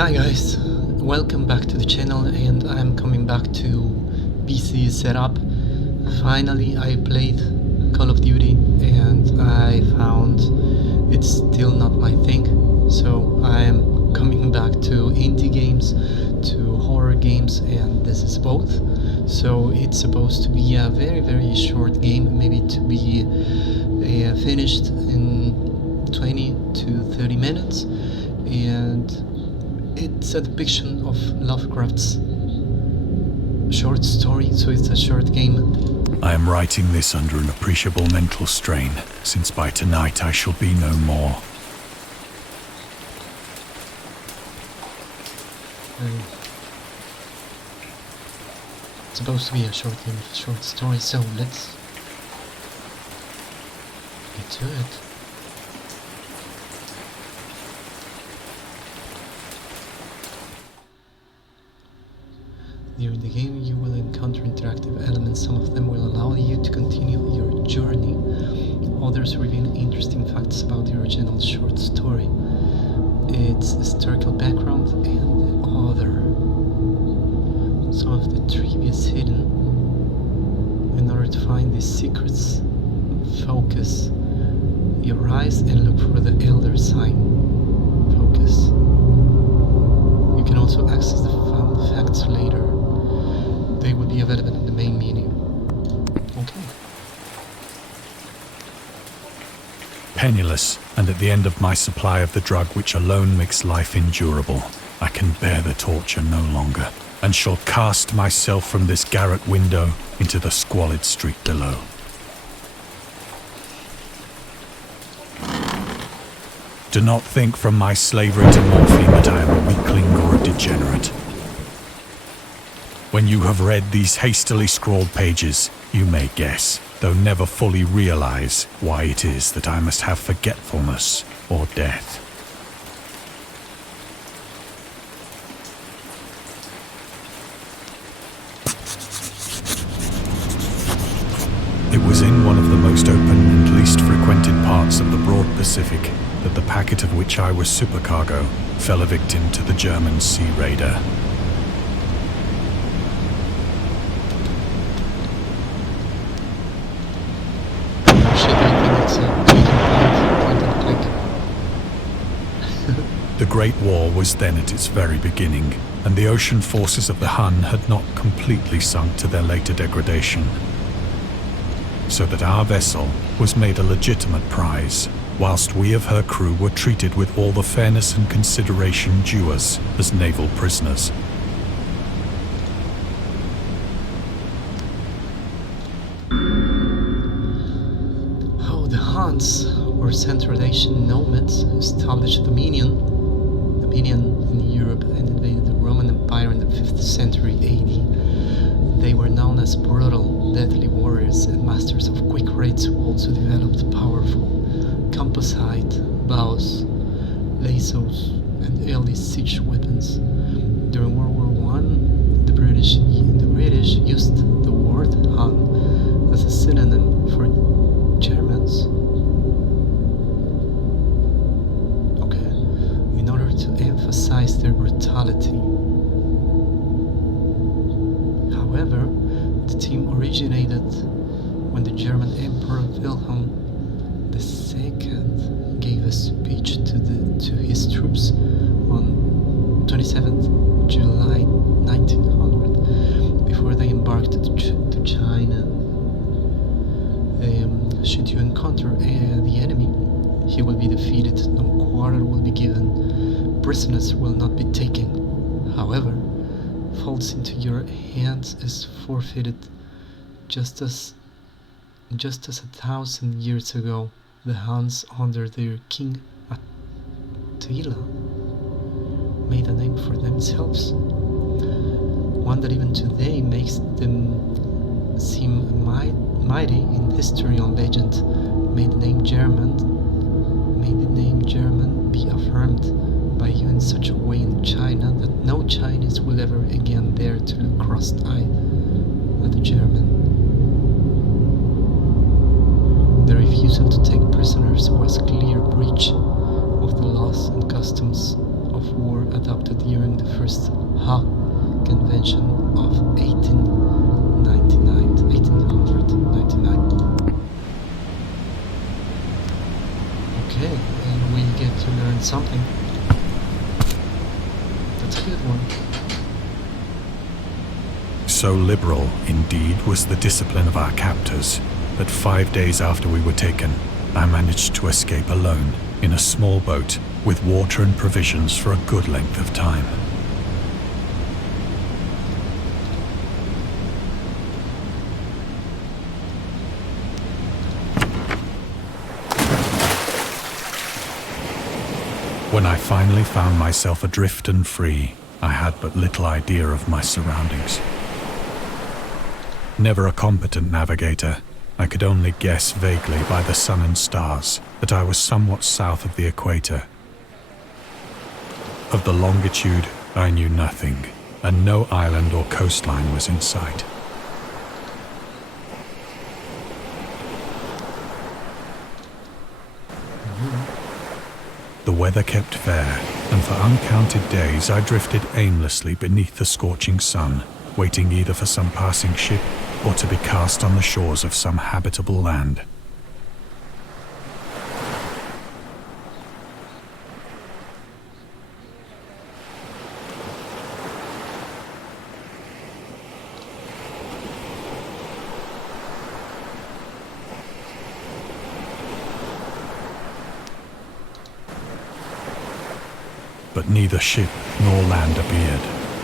Hi guys, welcome back to the channel, and I'm coming back to PC setup. Finally I played Call of Duty and I found it's still not my thing, so I'm coming back to indie games, to horror games, and this is both. So it's supposed to be a very short game, maybe to be finished in 20 to 30 minutes, and it's a depiction of Lovecraft's short story, so it's a short game. I am writing this under an appreciable mental strain, since by tonight I shall be no more. It's supposed to be a short game, a short story, so let's get to it. During the game you will encounter interactive elements. Some of them will allow you to continue your journey. Others reveal interesting facts about the original short story, its historical background, and the author. Some of the trivia is hidden. In order to find these secrets, focus your eyes and look for the Elder sign. Focus. You can also access the found facts later. They will be available in the main menu. Okay. Penniless, and at the end of my supply of the drug which alone makes life endurable, I can bear the torture no longer, and shall cast myself from this garret window into the squalid street below. Do not think from my slavery to morphine that I am a weakling or a degenerate. When you have read these hastily scrawled pages, you may guess, though never fully realize, why it is that I must have forgetfulness or death. It was in one of the most open and least frequented parts of the broad Pacific that the packet of which I was supercargo fell a victim to the German sea raider. The Great War was then at its very beginning, and the ocean forces of the Hun had not completely sunk to their later degradation. So that our vessel was made a legitimate prize, whilst we of her crew were treated with all the fairness and consideration due us as naval prisoners. The Huns were Central Asian nomads who established dominion in Europe and invaded the Roman Empire in the 5th century AD. They were known as brutal, deadly warriors and masters of quick raids who also developed powerful composite bows, lassos, and early siege weapons. During World War I, the British used the word Hun as a synonym for Germans. In order to emphasize their brutality. However, the team originated when the German Emperor Wilhelm II gave a speech to his troops on 27th July 1900 before they embarked to China. Should you encounter the enemy, he will be defeated, no quarter will be given, prisoners will not be taken. However, falls into your hands is forfeited, just as 1,000 years ago the Huns under their king Attila made a name for themselves, one that even today makes them seem mighty in history and legend. May the name German be affirmed by you in such a way in China that no Chinese will ever again dare to look cross-eyed at the German. The refusal to take prisoners was clear breach of the laws and customs of metaphor adopted during the first Hague Convention of 1899. Okay, and we get to learn something. That's a good one. So liberal, indeed, was the discipline of our captors that 5 days after we were taken, I managed to escape alone in a small boat with water and provisions for a good length of time. When I finally found myself adrift and free, I had but little idea of my surroundings. Never a competent navigator, I could only guess vaguely by the sun and stars that I was somewhat south of the equator. Of the longitude, I knew nothing, and no island or coastline was in sight. The weather kept fair, and for uncounted days I drifted aimlessly beneath the scorching sun, waiting either for some passing ship or to be cast on the shores of some habitable land. But neither ship nor land appeared,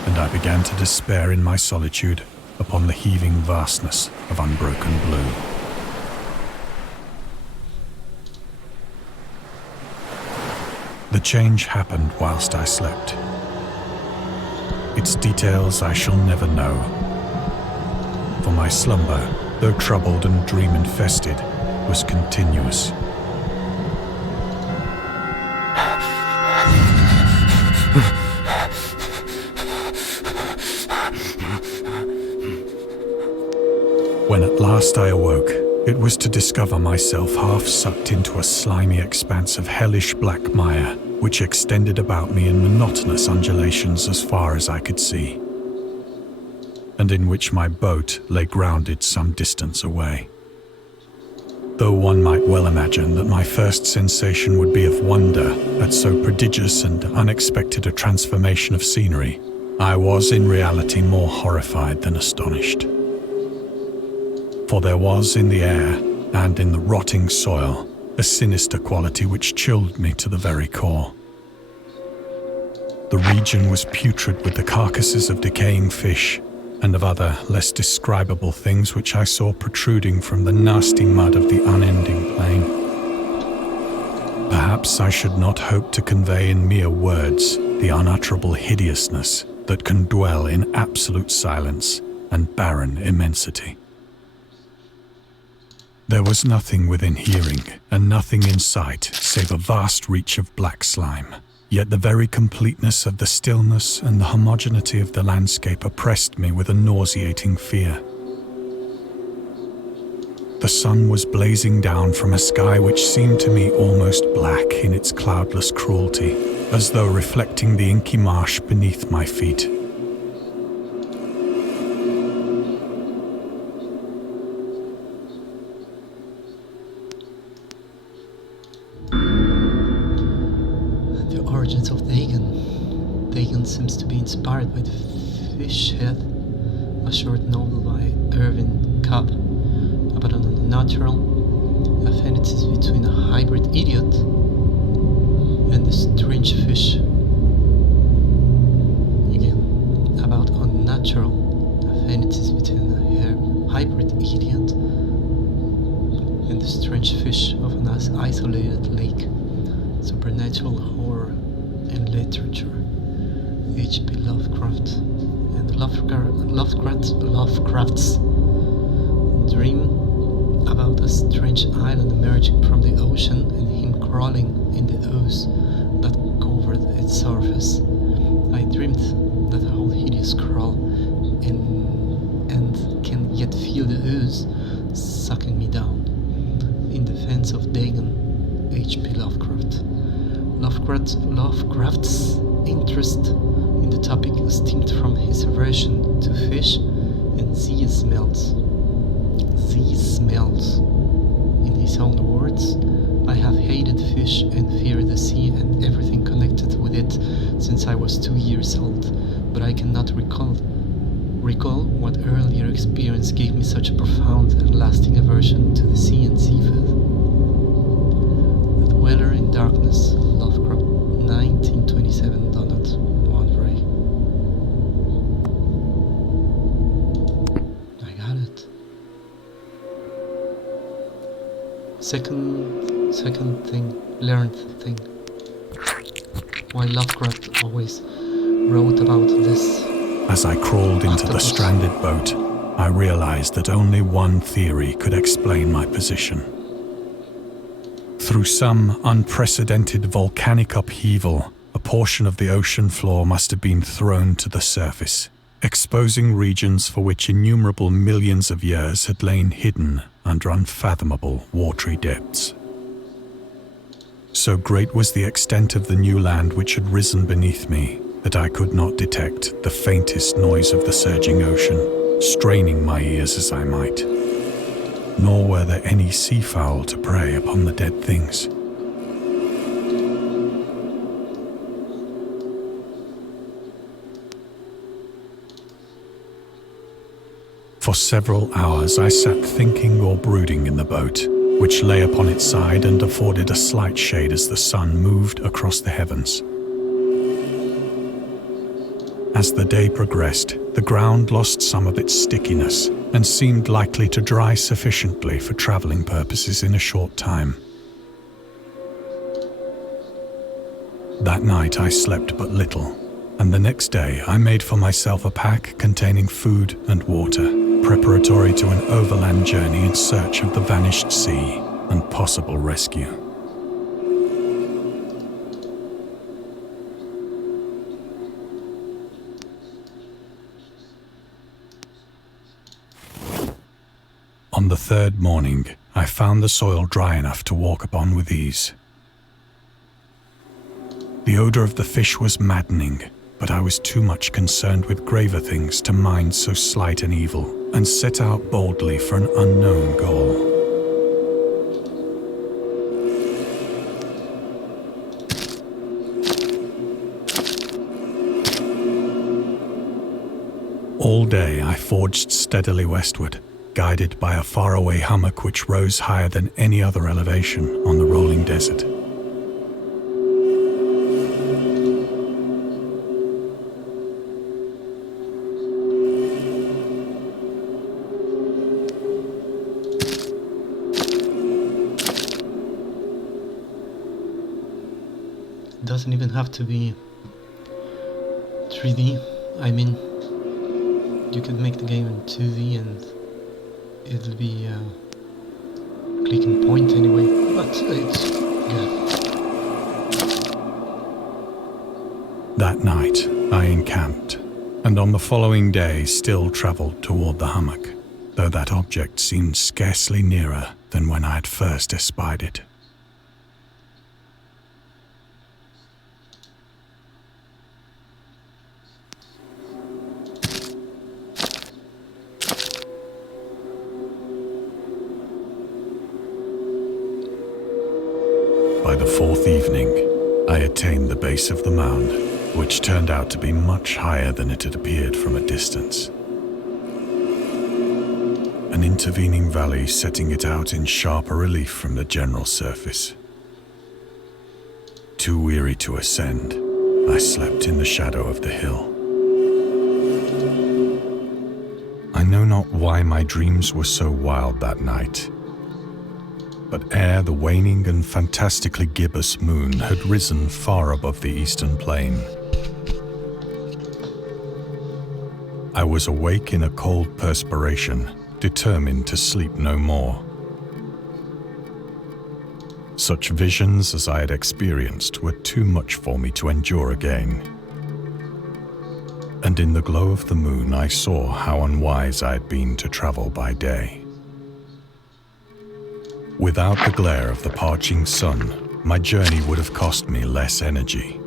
and I began to despair in my solitude upon the heaving vastness of unbroken blue. The change happened whilst I slept. Its details I shall never know, for my slumber, though troubled and dream-infested, was continuous. When at last I awoke, it was to discover myself half sucked into a slimy expanse of hellish black mire, which extended about me in monotonous undulations as far as I could see, and in which my boat lay grounded some distance away. Though one might well imagine that my first sensation would be of wonder at so prodigious and unexpected a transformation of scenery, I was in reality more horrified than astonished. For there was in the air and in the rotting soil a sinister quality which chilled me to the very core. The region was putrid with the carcasses of decaying fish and of other less describable things which I saw protruding from the nasty mud of the unending plain. Perhaps I should not hope to convey in mere words the unutterable hideousness that can dwell in absolute silence and barren immensity. There was nothing within hearing, and nothing in sight, save a vast reach of black slime. Yet the very completeness of the stillness and the homogeneity of the landscape oppressed me with a nauseating fear. The sun was blazing down from a sky which seemed to me almost black in its cloudless cruelty, as though reflecting the inky marsh beneath my feet. Origins of Dagon. Dagon seems to be inspired by the Fish Head, a short novel by Irvin Cobb about an unnatural affinities between a hybrid idiot and a strange fish. Again, about unnatural affinities between a hybrid idiot and the strange fish of an isolated lake. Supernatural horror and literature. H.P. Lovecraft and Lovecraft's dream about a strange island emerging from the ocean and him crawling in the ooze that covered its surface. I dreamed that whole hideous crawl and can yet feel the ooze sucking me down. In defense of Dagon, H.P. Lovecraft's interest in the topic stemmed from his aversion to fish and sea smells. Sea smells. In his own words, I have hated fish and feared the sea and everything connected with it since I was 2 years old, but I cannot recall what earlier experience gave me such a profound and lasting aversion to the sea and seafood. The Dweller in Darkness, Lovecraft, 1927, Donald Wandray. I got it. Second thing, learned thing. Why Lovecraft always wrote about this. As I crawled into the stranded boat, I realized that only one theory could explain my position. Through some unprecedented volcanic upheaval, a portion of the ocean floor must have been thrown to the surface, exposing regions for which innumerable millions of years had lain hidden under unfathomable watery depths. So great was the extent of the new land which had risen beneath me that I could not detect the faintest noise of the surging ocean, straining my ears as I might. Nor were there any seafowl to prey upon the dead things. For several hours I sat thinking or brooding in the boat, which lay upon its side and afforded a slight shade as the sun moved across the heavens. As the day progressed, the ground lost some of its stickiness and seemed likely to dry sufficiently for traveling purposes in a short time. That night I slept but little, and the next day I made for myself a pack containing food and water, preparatory to an overland journey in search of the vanished sea and possible rescue. On the third morning, I found the soil dry enough to walk upon with ease. The odor of the fish was maddening, but I was too much concerned with graver things to mind so slight an evil, and set out boldly for an unknown goal. All day I forged steadily westward, guided by a faraway hummock which rose higher than any other elevation on the rolling desert. It doesn't even have to be 3D. I mean, you could make the game in 2D and it'll be a click and point anyway, but it's good. That night, I encamped, and on the following day still travelled toward the hummock, though that object seemed scarcely nearer than when I had first espied it. By the fourth evening, I attained the base of the mound, which turned out to be much higher than it had appeared from a distance. An intervening valley setting it out in sharper relief from the general surface. Too weary to ascend, I slept in the shadow of the hill. I know not why my dreams were so wild that night, but ere the waning and fantastically gibbous moon had risen far above the eastern plain, I was awake in a cold perspiration, determined to sleep no more. Such visions as I had experienced were too much for me to endure again. And in the glow of the moon I saw how unwise I had been to travel by day. Without the glare of the parching sun, my journey would have cost me less energy.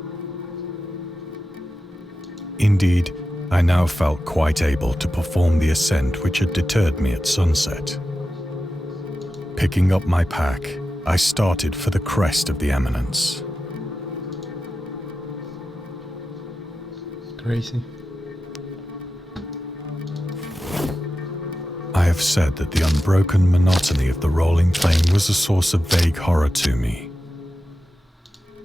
Indeed, I now felt quite able to perform the ascent which had deterred me at sunset. Picking up my pack, I started for the crest of the eminence. Crazy. I have said that the unbroken monotony of the rolling plain was a source of vague horror to me.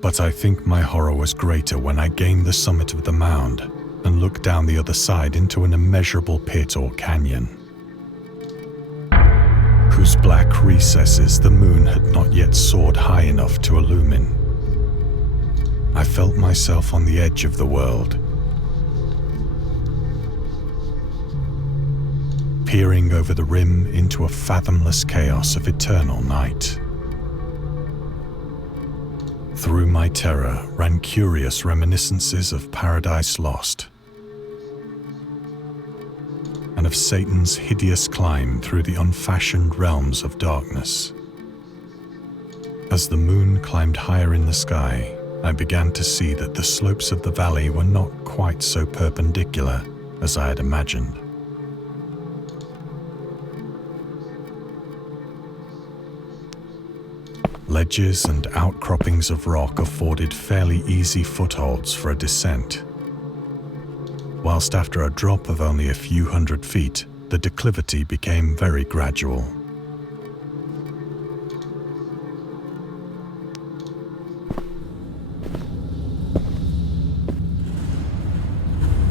But I think my horror was greater when I gained the summit of the mound and looked down the other side into an immeasurable pit or canyon, whose black recesses the moon had not yet soared high enough to illumine. I felt myself on the edge of the world, peering over the rim into a fathomless chaos of eternal night. Through my terror ran curious reminiscences of Paradise Lost, and of Satan's hideous climb through the unfashioned realms of darkness. As the moon climbed higher in the sky, I began to see that the slopes of the valley were not quite so perpendicular as I had imagined. Ledges and outcroppings of rock afforded fairly easy footholds for a descent, whilst after a drop of only a few hundred feet, the declivity became very gradual.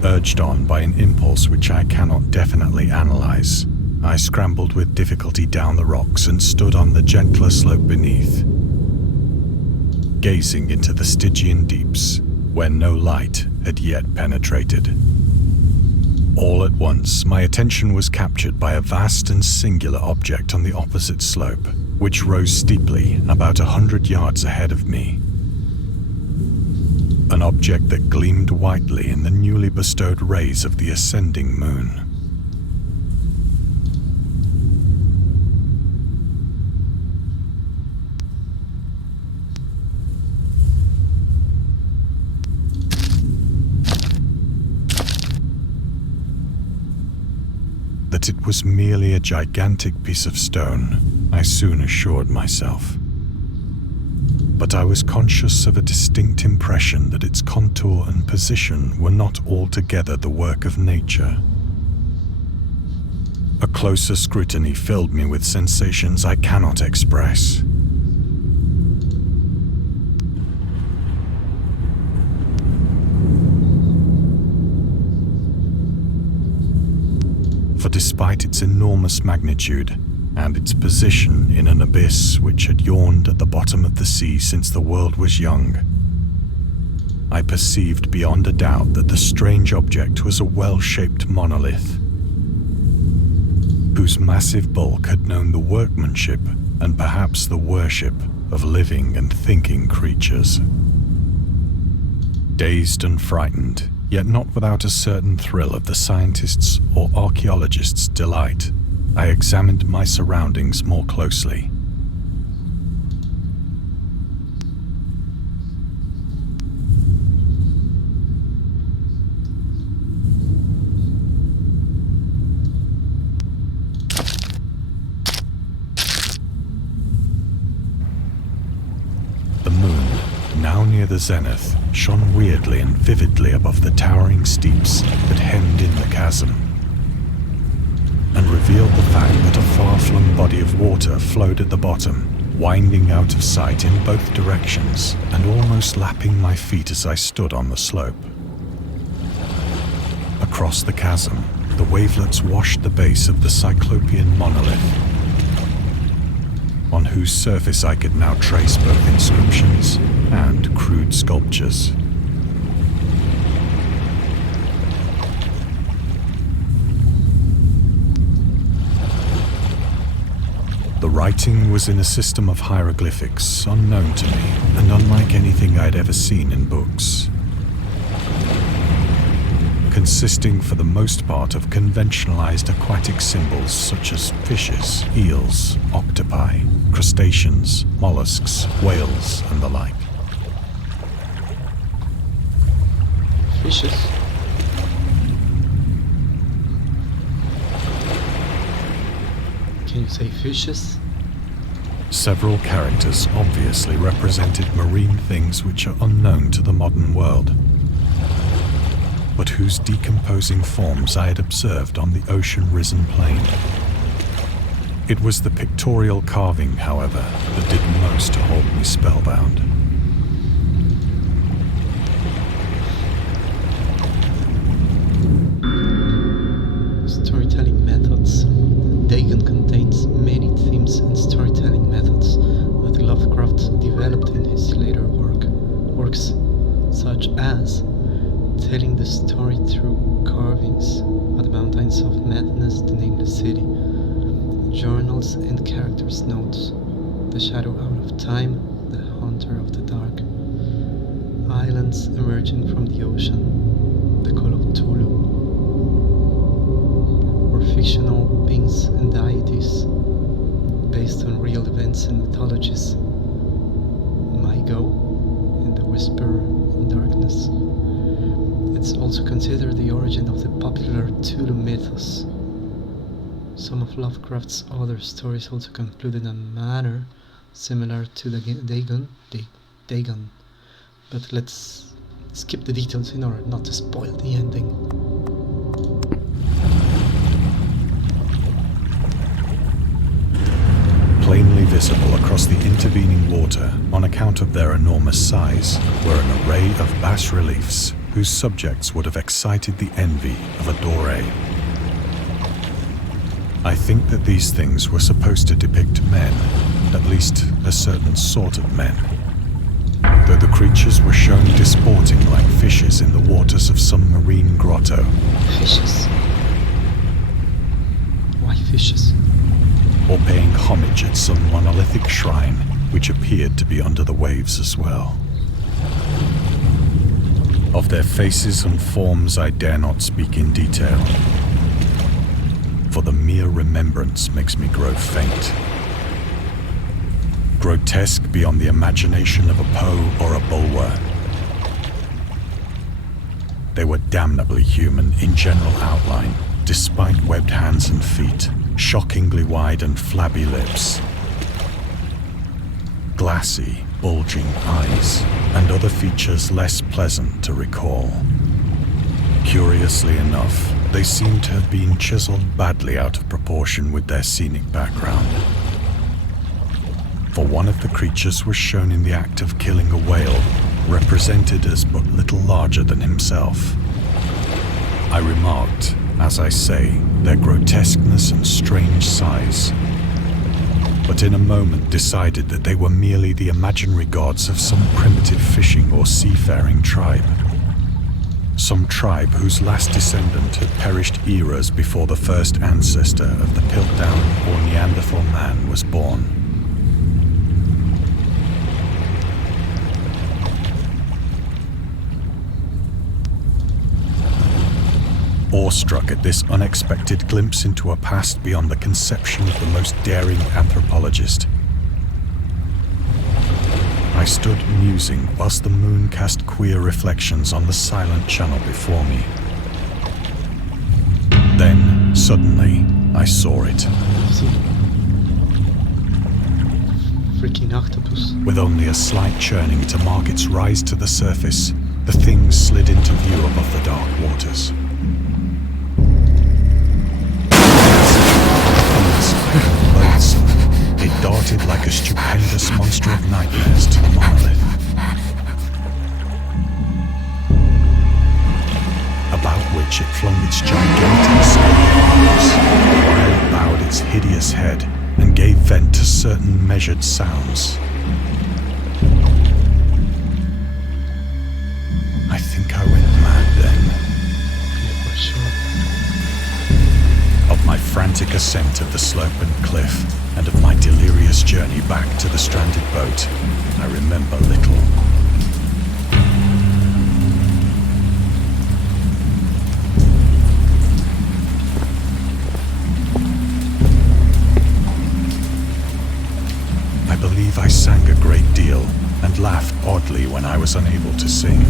Urged on by an impulse which I cannot definitely analyze, I scrambled with difficulty down the rocks and stood on the gentler slope beneath, gazing into the Stygian deeps, where no light had yet penetrated. All at once, my attention was captured by a vast and singular object on the opposite slope, which rose steeply about 100 yards ahead of me. An object that gleamed whitely in the newly bestowed rays of the ascending moon. That it was merely a gigantic piece of stone, I soon assured myself. But I was conscious of a distinct impression that its contour and position were not altogether the work of nature. A closer scrutiny filled me with sensations I cannot express. For despite its enormous magnitude and its position in an abyss which had yawned at the bottom of the sea since the world was young, I perceived beyond a doubt that the strange object was a well-shaped monolith, whose massive bulk had known the workmanship and perhaps the worship of living and thinking creatures. Dazed and frightened, yet not without a certain thrill of the scientist's or archaeologist's delight, I examined my surroundings more closely. The moon, now near the zenith, shone weirdly and vividly above the towering steeps that hemmed in the chasm, and revealed the fact that a far-flung body of water flowed at the bottom, winding out of sight in both directions and almost lapping my feet as I stood on the slope. Across the chasm, the wavelets washed the base of the Cyclopean monolith, on whose surface I could now trace both inscriptions and crude sculptures. The writing was in a system of hieroglyphics unknown to me and unlike anything I'd ever seen in books, consisting for the most part of conventionalized aquatic symbols such as fishes, eels, octopi, crustaceans, mollusks, whales, and the like. Fishes? Can you say fishes? Several characters obviously represented marine things which are unknown to the modern world, but whose decomposing forms I had observed on the ocean-risen plain. It was the pictorial carving, however, that did most to hold me spellbound. Storytelling methods. Dagon contains many themes and storytelling methods that Lovecraft developed in his later works, such as telling the story through carvings at the Mountains of Madness, the Nameless City, journals and characters' notes, the Shadow Out of Time, the Hunter of the Dark, islands emerging from the ocean, the Call of Cthulhu, or fictional beings and deities based on real events and mythologies, Mygo and the Whisperer in Darkness. It's also considered the origin of the popular Cthulhu mythos. Some of Lovecraft's other stories also conclude in a manner similar to the Dagon. But let's skip the details in order not to spoil the ending. Plainly visible across the intervening water, on account of their enormous size, were an array of bas-reliefs whose subjects would have excited the envy of a Doré. I think that these things were supposed to depict men, at least a certain sort of men, though the creatures were shown disporting like fishes in the waters of some marine grotto. Fishes? Why fishes? Or paying homage at some monolithic shrine which appeared to be under the waves as well. Of their faces and forms I dare not speak in detail, for the mere remembrance makes me grow faint. Grotesque beyond the imagination of a Poe or a Bulwer. They were damnably human in general outline, despite webbed hands and feet, shockingly wide and flabby lips, glassy, bulging eyes, and other features less pleasant to recall. Curiously enough, they seem to have been chiseled badly out of proportion with their scenic background. For one of the creatures was shown in the act of killing a whale, represented as but little larger than himself. I remarked, as I say, their grotesqueness and strange size, but in a moment decided that they were merely the imaginary gods of some primitive fishing or seafaring tribe. Some tribe whose last descendant had perished eras before the first ancestor of the Piltdown or Neanderthal man was born. Awestruck at this unexpected glimpse into a past beyond the conception of the most daring anthropologist, I stood musing whilst the moon cast queer reflections on the silent channel before me. Then, suddenly, I saw it. Freaking octopus. With only a slight churning to mark its rise to the surface, the thing slid into view above the dark waters. Loathsome, it darted like a stupendous monster of nightmares to the monolith, about which it flung its gigantic scaly arms, while it bowed its hideous head and gave vent to certain measured sounds. I think I went mad then. Yeah, for sure. Of my frantic ascent of the slope and cliff, and of my delirious journey back to the stranded boat, I remember little. I believe I sang a great deal and laughed oddly when I was unable to sing.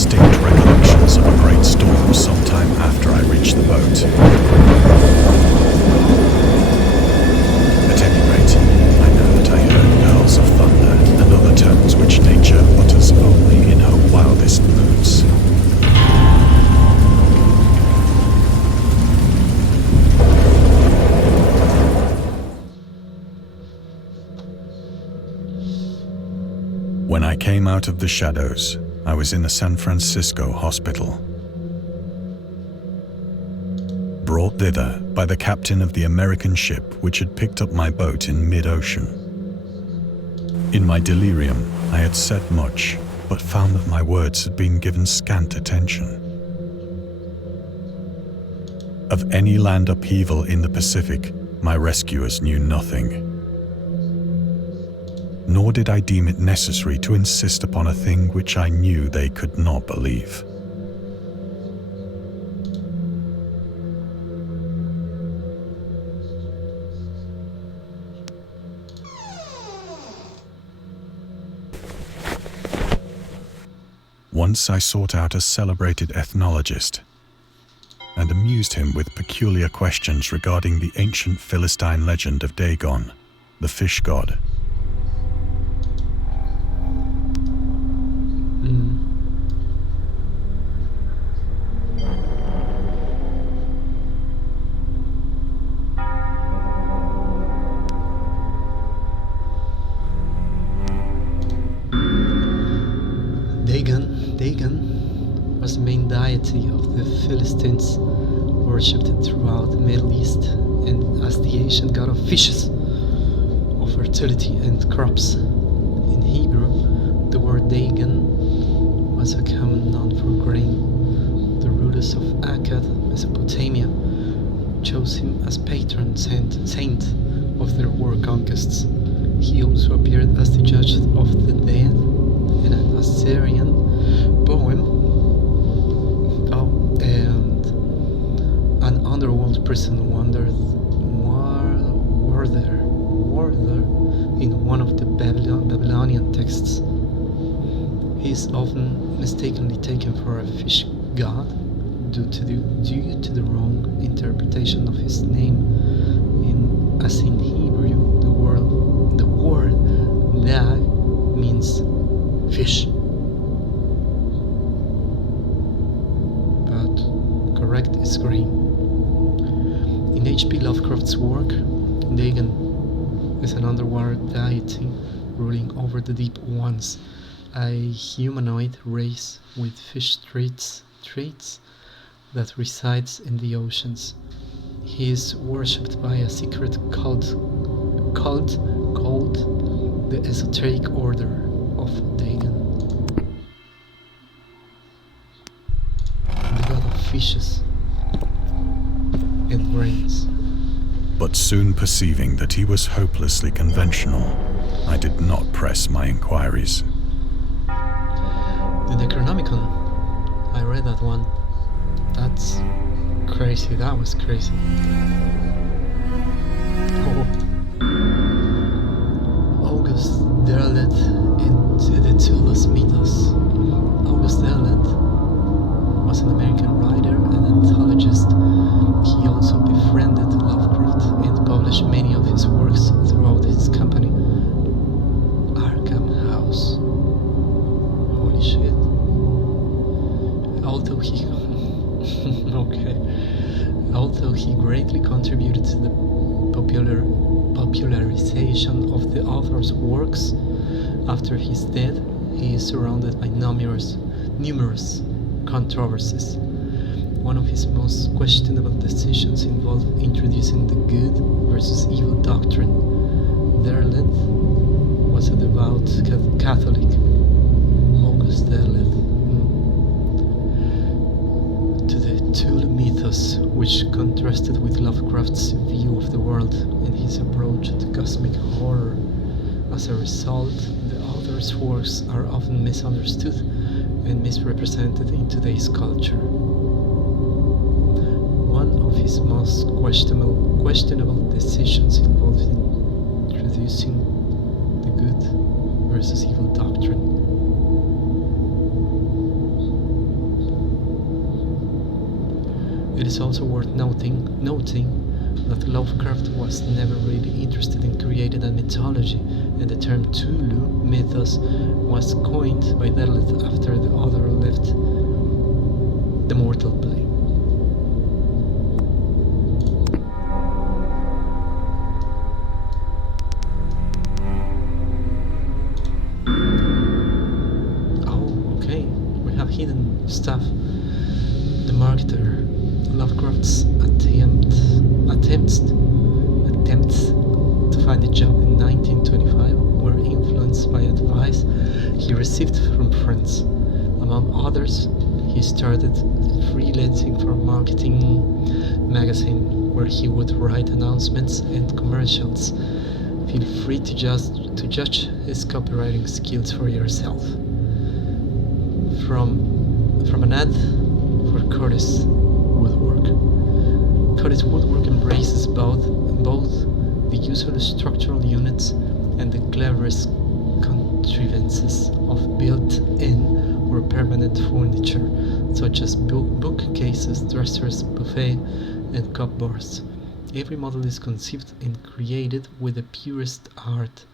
distinct recollections of a great storm sometime after I reached the boat. At any rate, I know that I heard pearls of thunder and other tones which nature utters only in her wildest moods. When I came out of the shadows, I was in a San Francisco hospital. Brought thither by the captain of the American ship which had picked up my boat in mid-ocean. In my delirium, I had said much, but found that my words had been given scant attention. Of any land upheaval in the Pacific, my rescuers knew nothing. Nor did I deem it necessary to insist upon a thing which I knew they could not believe. Once I sought out a celebrated ethnologist and amused him with peculiar questions regarding the ancient Philistine legend of Dagon, the fish god. Dagon was the main deity of the Philistines, worshipped throughout the Middle East, and as the ancient god of fishes, of fertility and crops. In Hebrew, the word Dagon was a common noun for grain. The rulers of Akkad, Mesopotamia, chose him as patron saint of their war conquests. He also appeared as the judge of the dead in an Assyrian poem, and an underworld prison warder in one of the Babylonian texts. He is often mistakenly taken for a fish god due to the wrong interpretation of his name. As in Hebrew, the word Dag means fish, but correct is grain. In H.P. Lovecraft's work, Dagon is an underwater deity ruling over the deep ones, a humanoid race with fish traits that resides in the oceans. He is worshipped by a secret cult called the Esoteric Order of Dagon, the god of fishes and grains. But soon perceiving that he was hopelessly conventional, I did not press my inquiries. The Necronomicon, I read that one. That's crazy, that was crazy. Oh. August Derleth into the Tullus mythos. August Derleth was an American writer and anthologist. He also befriended Lovecraft and published many of his works throughout his company, Arkham House. Holy shit. Although he greatly contributed to the popularization of the author's works, after his death, he is surrounded by numerous controversies. One of his most questionable decisions involved introducing the good versus evil doctrine. Derleth was a devout Catholic. August Derleth. To the Cthulhu mythos, which contrasted with Lovecraft's view of the world and his approach to cosmic horror. As a result, the author's works are often misunderstood and misrepresented in today's culture. One of his most questionable decisions involved in introducing the good versus evil doctrine. It is also worth noting that Lovecraft was never really interested in creating a mythology, and the term Tulu mythos was coined by Derleth after the author left the mortal plane. Oh, okay, we have hidden stuff. The marketer. Lovecraft's attempts to find a job in 1925 were influenced by advice he received from friends. Among others, he started freelancing for a marketing magazine where he would write announcements and commercials. Feel free to judge his copywriting skills for yourself. From an ad for Curtis Woodwork. Curtis Woodwork embraces both the usual structural units and the cleverest contrivances of built-in or permanent furniture, such as bookcases, dressers, buffet, and cupboards. Every model is conceived and created with the purest art,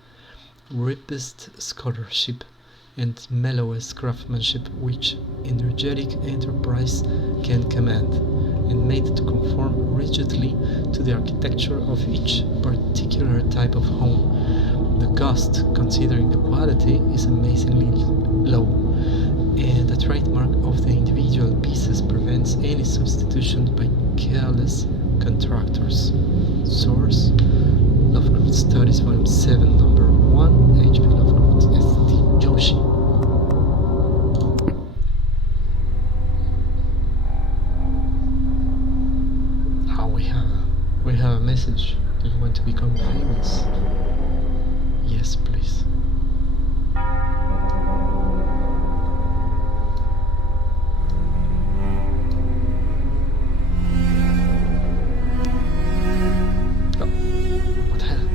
ripest scholarship, and mellowest craftsmanship which energetic enterprise can command, and made to conform rigidly to the architecture of each particular type of home. The cost, considering the quality, is amazingly low, and a trademark of the individual pieces prevents any substitution by careless contractors. Source: Lovecraft Studies, Volume 7, Number 1, H.P. Lovecraft, S.T. Joshi. We have a message. Do you want to become famous? Yes, please. Oh, what the hell?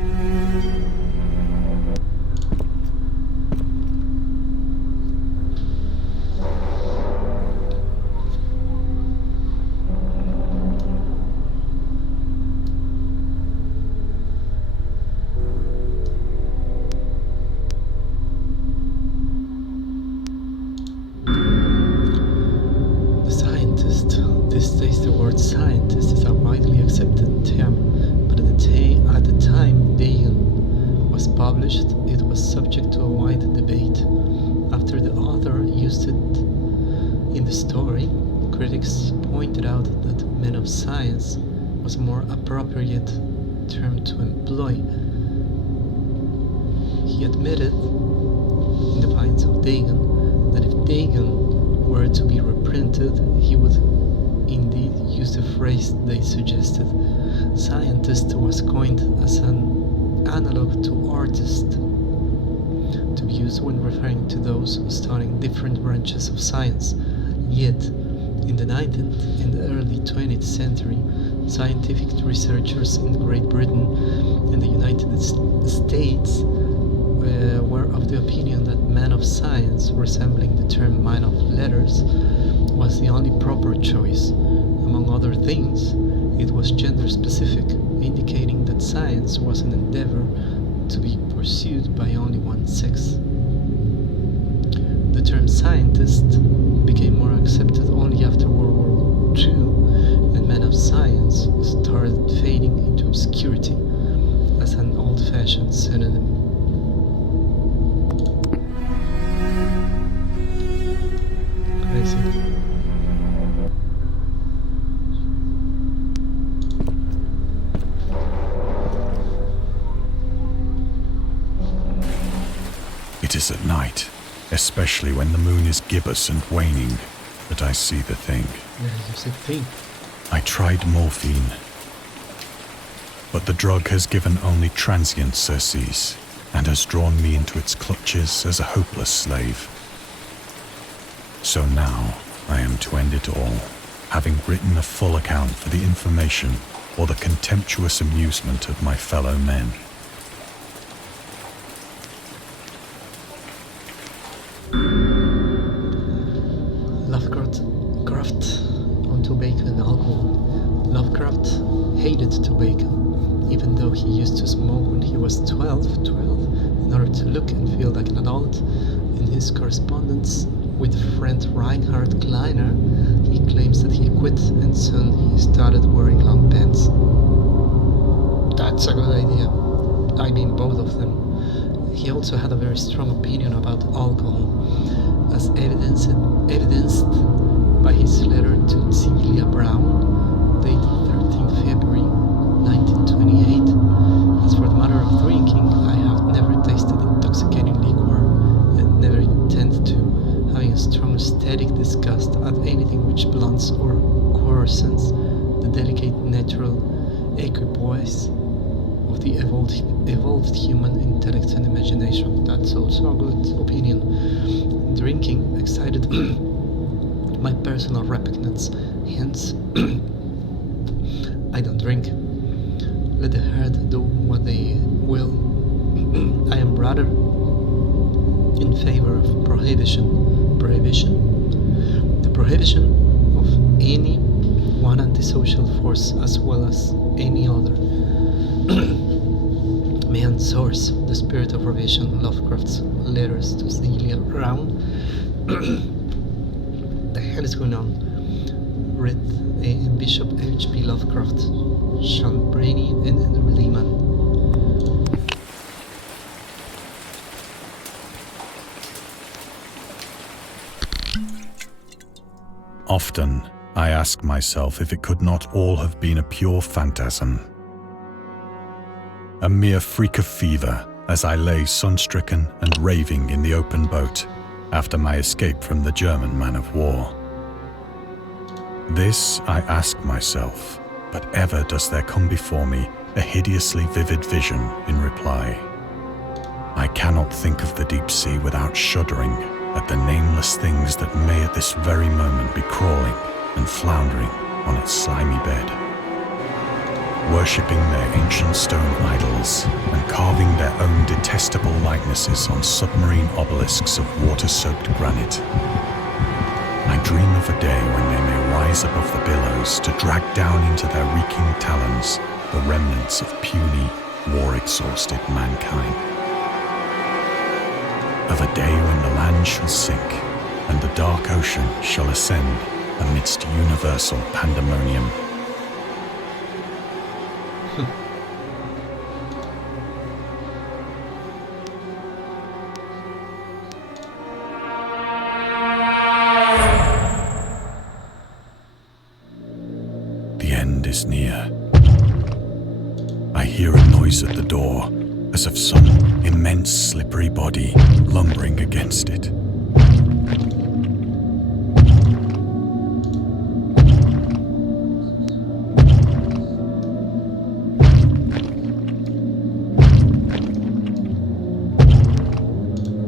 These days the word scientist is a widely accepted term, but at the time Dagon was published, it was subject to a wide debate. After the author used it in the story, critics pointed out that man of science was a more appropriate term to employ. He admitted, in Defiance of Dagon, that if Dagon were to be reprinted, he would indeed use the phrase they suggested. Scientist was coined as an analog to artist, to be used when referring to those studying different branches of science. Yet, in the 19th and early 20th century, scientific researchers in Great Britain and the United States were of the opinion that man of science, resembling the term man of letters, was the only proper choice. Among other things, it was gender specific, indicating that science was an endeavor to be pursued by only one sex. The term scientist became more accepted only after World War II, and man of science started fading into obscurity as an old-fashioned synonym. Crazy. It is at night, especially when the moon is gibbous and waning, that I see the thing. Yeah, you said thing. I tried morphine, but the drug has given only transient surcease and has drawn me into its clutches as a hopeless slave. So now I am to end it all, having written a full account for the information or the contemptuous amusement of my fellow men. Lovecraft on tobacco and alcohol. Lovecraft hated tobacco, even though he used to smoke when he was 12, in order to look and feel like an adult. In his correspondence with friend Reinhard Kleiner, he claims that he quit and soon he started wearing long pants. That's a good idea. I mean, both of them. He also had a very strong opinion about alcohol, as evidenced by his letter to Celia Brown, dated 13th February 1928. As for the matter of drinking, I have never tasted intoxicating liquor and never intend to, having a strong aesthetic disgust at anything which blunts or coarsens the delicate natural equipoise of the evolved human intellect and imagination. That's also a good opinion. Drinking excited my personal repugnance, hence I don't drink. Let the herd do what they will. I am rather in favor of prohibition. The prohibition of any one antisocial force as well as any other. Man's source, the spirit of prohibition, Lovecraft's letters to Celia Brown. The hell is going on? Read Bishop H.P. Lovecraft, Sean Brainy, and Andrew Lehman. Often, I ask myself if it could not all have been a pure phantasm. A mere freak of fever as I lay sun-stricken and raving in the open boat after my escape from the German man-of-war. This I ask myself, but ever does there come before me a hideously vivid vision in reply. I cannot think of the deep sea without shuddering at the nameless things that may at this very moment be crawling and floundering on its slimy bed, worshipping their ancient stone idols and carving their own detestable likenesses on submarine obelisks of water-soaked granite. I dream of a day when they may rise above the billows to drag down into their reeking talons the remnants of puny, war-exhausted mankind. Of a day when the land shall sink and the dark ocean shall ascend amidst universal pandemonium. The end is near. I hear a noise at the door, as of some immense slippery body lumbering against it.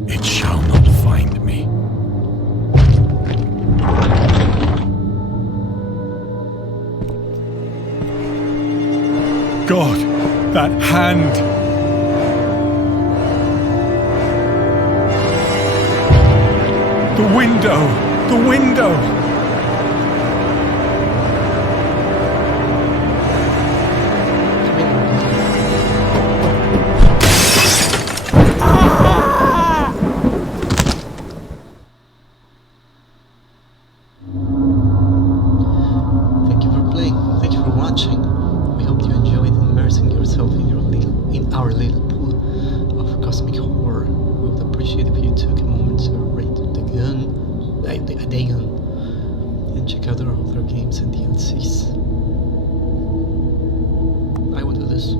It shall not find me. God, that hand! The window! The window! Thank you for playing. Thank you for watching. We hope you enjoyed immersing yourself in our little pool of cosmic horror. We would appreciate if you took a moment to rate Dagon, and check out our other games and DLCs. I will do this.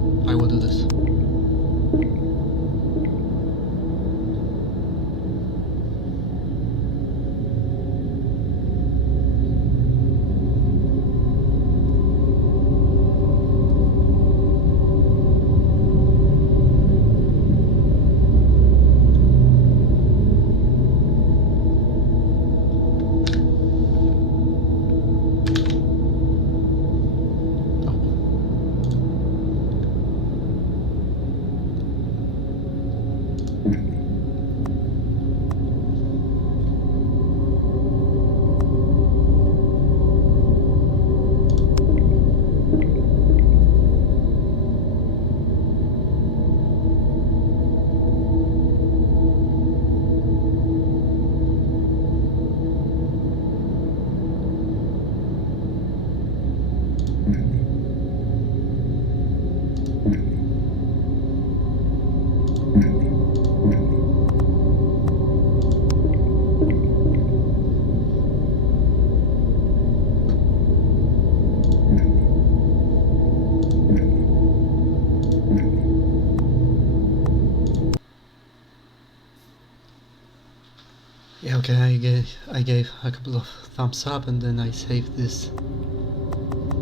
I gave a couple of thumbs up and then I saved this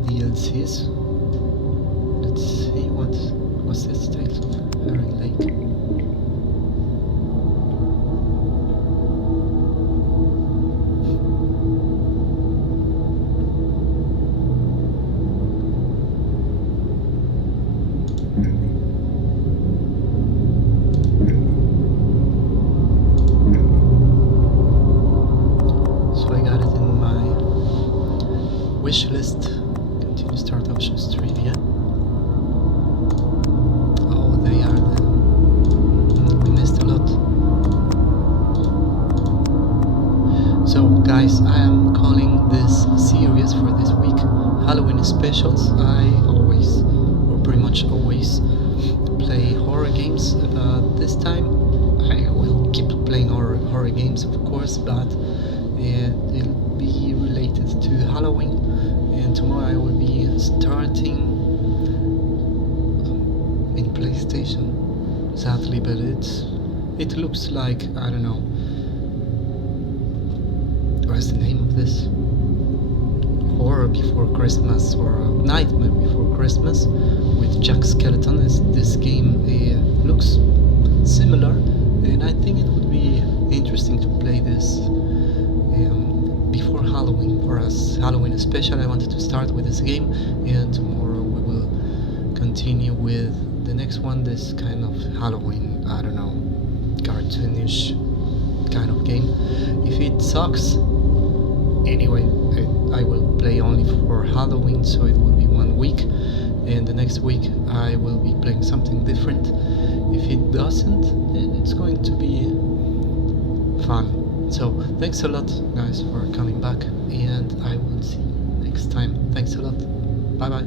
DLCs. Let's see what's this, Tales of Herring Lake. Wish list. Continue start options trivia. Oh, they are the... we missed a lot. So guys, I am calling this series for this week Halloween specials. I always, or pretty much always, play horror games, but this time I will keep playing horror games, of course, but it'll be related to Halloween. And tomorrow I will be starting in PlayStation, sadly, but it looks like, I don't know, what's the name of this? Horror Before Christmas, or Nightmare Before Christmas with Jack Skeleton. This game looks similar, and I think it would be interesting to play this before Halloween. For us Halloween special, I wanted to start with this game, and tomorrow we will continue with the next one, this kind of Halloween, I don't know, cartoonish kind of game. If it sucks, anyway, I will play only for Halloween, so it will be 1 week, and the next week I will be playing something different. If it doesn't, then it's going to be fun. So thanks a lot, guys, for coming back, and I will see you next time. Thanks a lot. Bye bye.